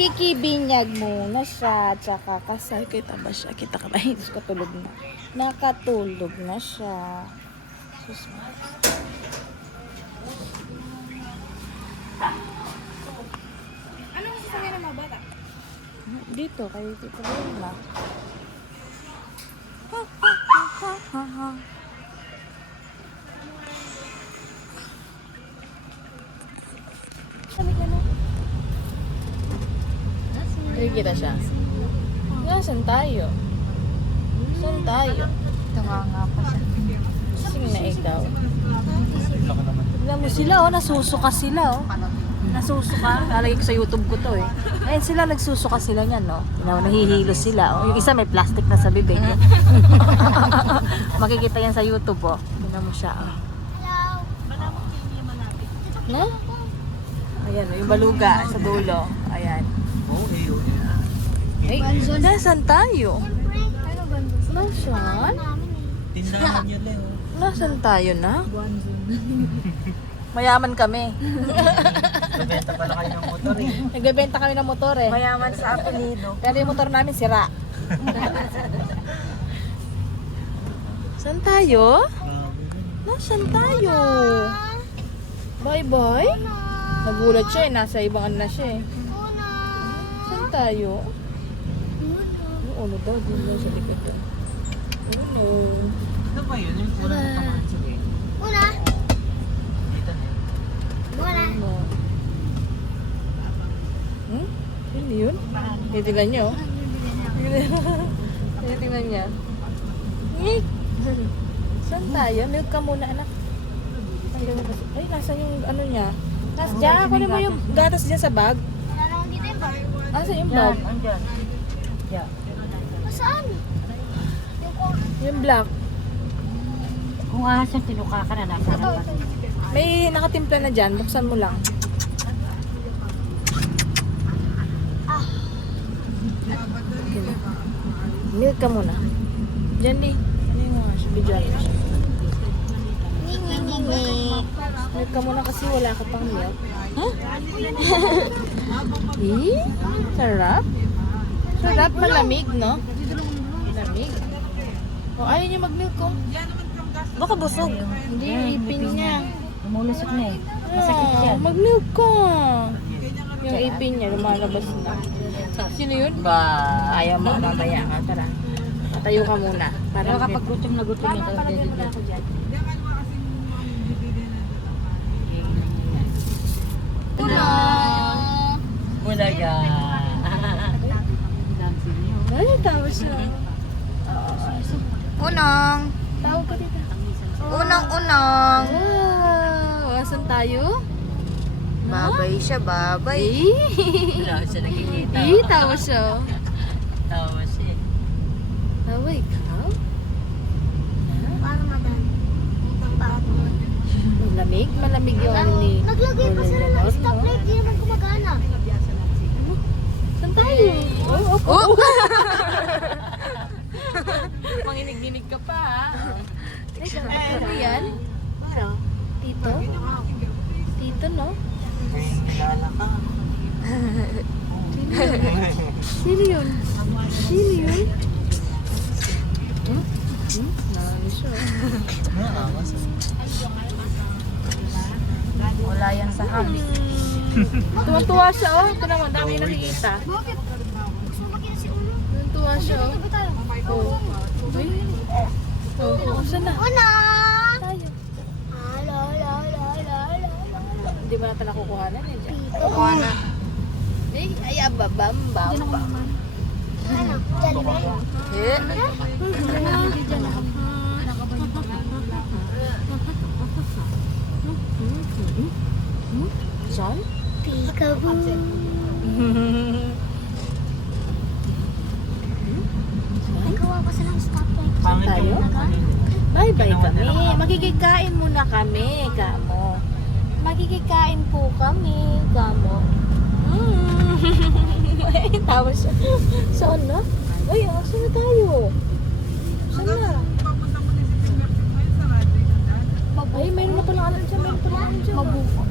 Nakikibinyag muna siya. Tsaka kasal. Kita ba siya? Kita ka ba? Diyos ko, tulog na. Nakatulog na siya. Sus, Ano kasi sabi ng mga bata? dito, kayo dito na. Sabi ka na. Nakikita siya. Nasaan tayo? Saan tayo? Tanga pa siya. Sing na ikaw. Tignan mo sila, oh. Nasusuka sila, oh. Nasusuka. Lalagay ko sa YouTube ko to, eh. Ayun sila, nagsusuka sila niyan, no? Tignan mo, nahihilo sila, oh. Yung isa may plastic na sa bibig. Makikita yan sa YouTube, oh. Tignan mo siya, oh. No? Ayan, oh, yung baluga sa dulo. Ayan. Ay, nasaan tayo? Nasaan? Tindahan niya lang. Nasaan tayo na? Mayaman kami. Nabenta pala kayo ng motor eh. Nagbebenta kami ng motor eh. Mayaman sa apelido. Pero yung motor namin sira. Saan tayo? Nasaan tayo? Bye-bye? Nagulat siya eh. Nasa ibang ano na siya eh. Saan tayo? Ano daw? Doon daw sa likod ko. Ano? Ano ba yun? Yung puro ng kamanso eh. Una. Dito na. Una. Ano? Hindi yun? Titignan niyo. Titignan niya. Ngik! Saan tayo? Milk ka muna, anak. Ay, nasa yung ano niya? Diyan, kunin mo yung gatas dyan sa bag. Narong dito yung bar. Asa yung bag? Andyan. Yeah. Saan? Yung ko. Yung black. Kung asan tinuka ka na nasa harapan. May nakatimpla na dyan. Buksan mo lang. Okay na. Milk ka muna. Diyan ni. Ano yung mga siya? Bidyan mo siya. Ningi. Milk ka muna kasi wala ka pang milk. Huh? Eh? Sarap? Sarap, malamig, no? Malamig. O, ayaw niya mag-milk ko. Baka busog. Hindi yung ipin niya. Umulusot na eh. Masakit yan. Mag-milk ka. Yung ipin niya, lumalabas na. Sino yun? Ba, ayaw mo, mamaya ka. Tara. Tayo ka muna. Pero kapag gutom na gutom na talaga dito. Una. Bulaga. Ay, tawa siya. Unang. Tawag ka dito. Unang. Wow! Asan tayo? Babay siya, babay. Wala siya nakikita. Tawa siya. Tawa siya. Tawa ikaw? Parang madan. Malamig? Malamig yung ano ni... Naglagay pa sila ng Leonor, stoplight. Di naman gumagana. Saan tayo? Oh! Manginig-ginig ka pa, ha? Ano yan? Tito? Tito, no? Sino yun? Sino yun? Nangis siya. Wala yan sa hangin. Tuwan-tuwa siya, oh. Ito naman, dami yung nakikita. Bakit? Gusto mo makita si Ulo? Tuwan-tuwa siya, oh. Tabi tayo. Oh, saan na? Una. Tayo. Ala. Hindi ba natin nakukuhanan eh, dyan? Kuha na. Ay, ababam, bam. Ano? Jollibee? Eh? Saan? Peekaboo. Nagawa pa silang stoplight. Saan tayo? Bye-bye kami. Magkikikain muna kami, kamo. Magkikikain po kami, kamo. Ay, tawa siya. Saan na? Ay, saan na tayo? Saan na? Ay, mayroon na palang ano dyan. Mayroon palang ano dyan. Mabuko.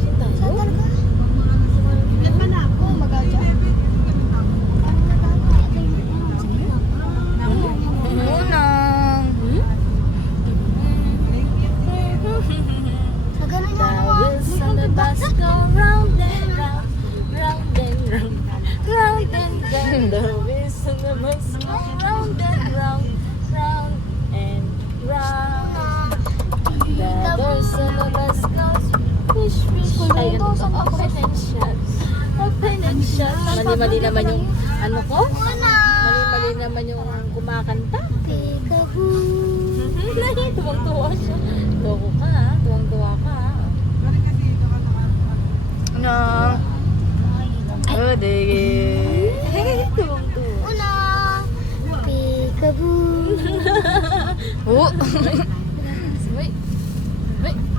Saan tayo? mali naman yung ano ko. Una. Mali naman yung kumakanta. Peekaboo. Tuwang-tuwa siya. Loko ka ha. Tuwang-tuwa ka ha. No. Oh, dege. Tuwang-tuwa. Una. Peekaboo. Oh. Wait. Wait.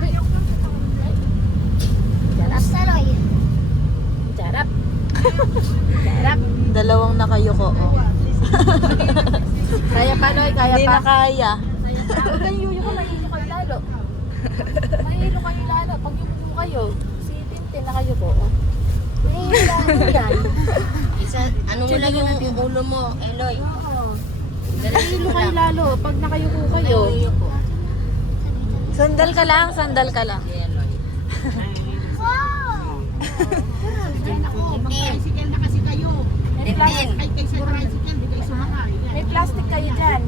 Wait. Saroy. Charap. Charap. Dalawang nakayuko. Oh. Kaya pa, Noy? Kaya Hindi pa? na kaya. Huwag kayong yuyo ko, mahilo kayo lalo. Mahilo kayo lalo. Pag yuyo kayo, si Tintin na kayo po. Mahilo lalo yan. Ano mo lang yung ulo mo, Eloy. Mahilo kayo lalo. Pag nakayuko kayo. Sandal ka lang, sandal ka lang. May plastic kayo dyan.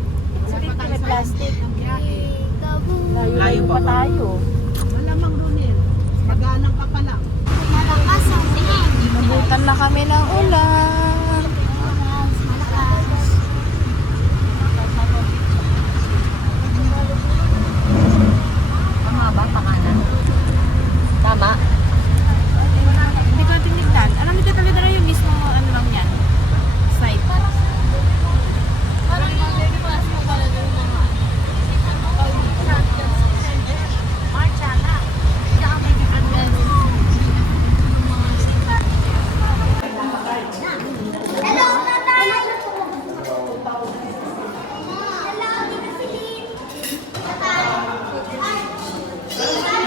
Si Tintin may plastic. Peekaboo. Layo pa tayo. Malakas ang Nabutan na kami ng ulan. malakas. Tama ba, pangalan? Tama? Hindi ko tinignan. Alam mo dito talaga yung mismo ano lang yan. Site. Hello, tatay. Hello,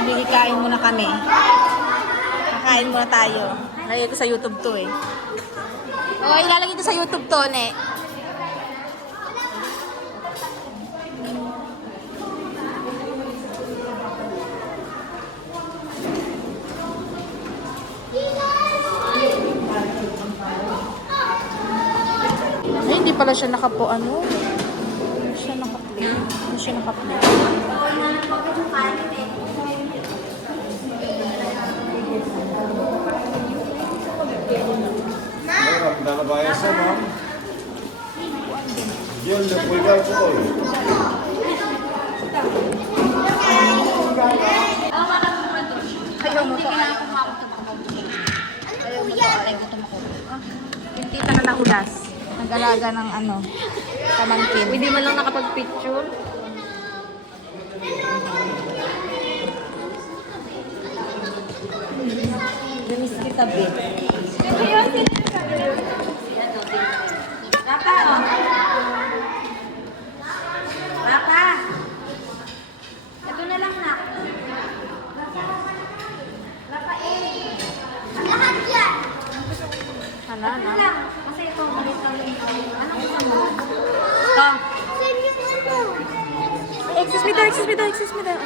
Bigikain muna kami. Kakain muna tayo. Lagay ko sa YouTube to eh. O, ilalagay ko sa YouTube to, ne. Ay, hindi pala siya nakapo, ano? Hindi siya nakaplay. Hindi siya nakaplay. Nalabayan sa ma'am. Yun, nagpuligaw ko. Ayaw mo to. Yung tita na nahulas. Nag-alaga ng ano, pamangkin. Hindi man lang nakapag-picture. Namiss kita, babe. Papa, oh. Papa. Ito na lang na. Lahat yan. Hala, na. Kasi ito, malito yung anong gusto mo? Ito. Saan yung ano? Excuse me daw, excuse me daw, excuse me daw.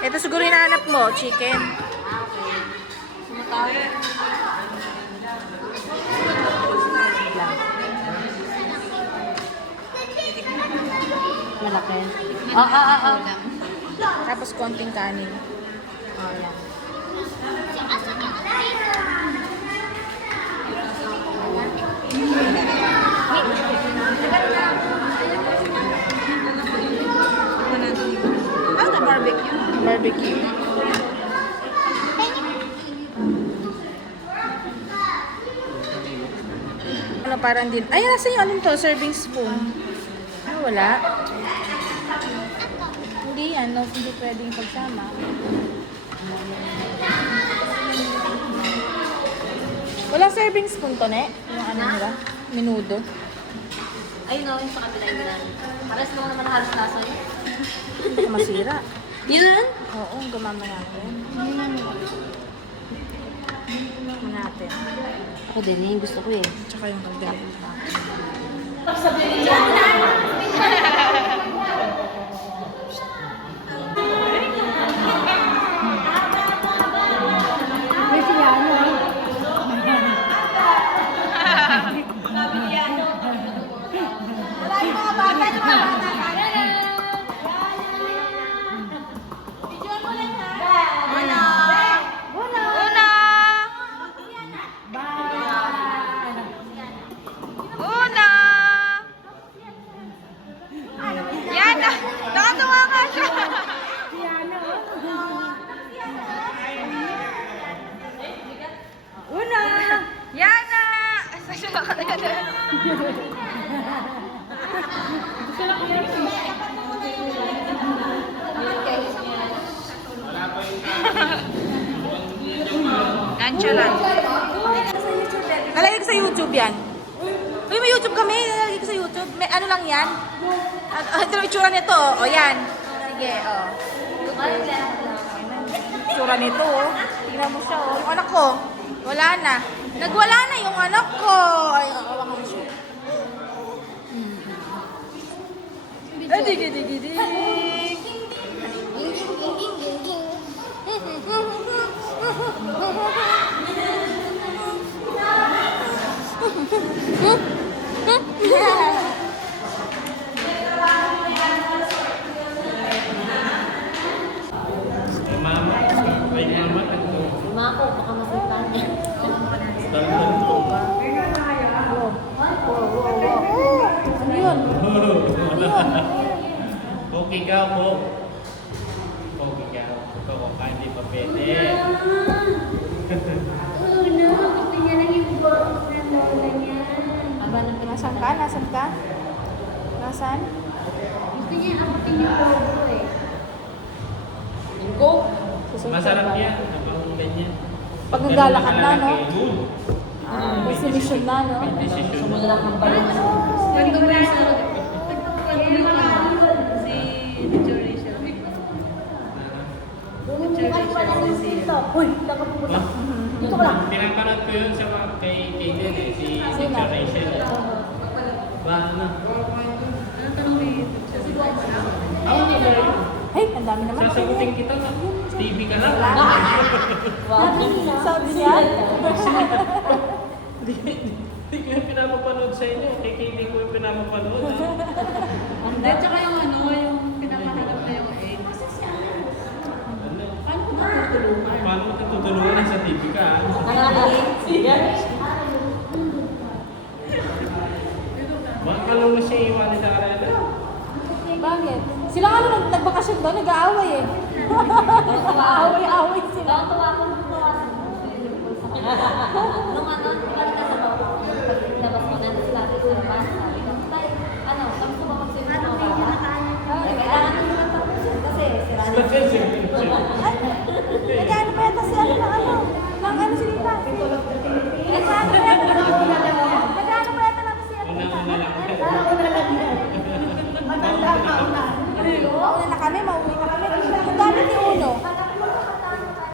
Ito siguro hinahanap mo, chicken. Malaki. Tapos konting kanin. Ano barbecue? Barbecue. Ano parang din. Ay, nasa yung anong to? Serving spoon. Ah, wala. Hindi yan. No, hindi pwedeng pagsama. Wala serving spoon to, ne? Yung ano nila? Minudo. Ayun o, yung sa kabila yung bilan. Pares lang naman halos nasa yun. Hindi ka masira. Yun? Oo, gumama natin. Gumama natin. Ako din, yung gusto ko eh. Tsaka yung kagdala. Gancho lang. Nalagay ko sa YouTube yan. Uy, may YouTube kami. Nalagay ko sa YouTube. May ano lang yan? Ito yung itsura nito. O, yan. Sige, o. Itsura nito, o. Tingnan mo siya, o. Yung anak ko, wala na. Nagwala na yung anak ko. Ay, awa ka mo siya. Ay, digi, digi, digi. Lima ako, baka makita niya. Ano yun? Okay ka po. Okay ka. Ikaw ka, hindi pa pwede. Aba ng Nasaan ka? Nasaan ka? Nasaan? Gusto niya abutin yung logo eh. Yung coke? Masarap yan. Habang ganyan. Pag naglalakad na, no? Good. May solusyon na, no? May decision. Sumunod ang bayan. Ganito ba yung sa... Dito ka lang. Pinapanood ko yun sa mga kay Kaden eh. Si Teacher Rachel. Ba, ano? Ako hindi na rin. Hey, ang dami naman. Sasagutin kita na. TV ka lang. Sabi niya. Hindi ko yung pinapapanood sa inyo. Kay Kaden ko yung pinapapanood. Hindi, tsaka yung ano, yung pinakahanap na yung egg. Ano? Paano ko matutulungan? Paano mo tutulungan sa TV ka? Bakit alam mo siya iwan sa arena? Bakit? Sila nga nung nagbakasyon doon, nag-aaway eh. Aaway-aaway sila. Tawa ako nung tawasan mo. Nung ano, tingnan ka sa bawah. Paglabas mo na sa lahat sa labas, sabi ko, tay, ano, kami sa bawah sa'yo mga bata. Kailangan nang naman tapusin kasi sira na. Nag-ano pa yata si ano ng ano? Ng ano si Lita?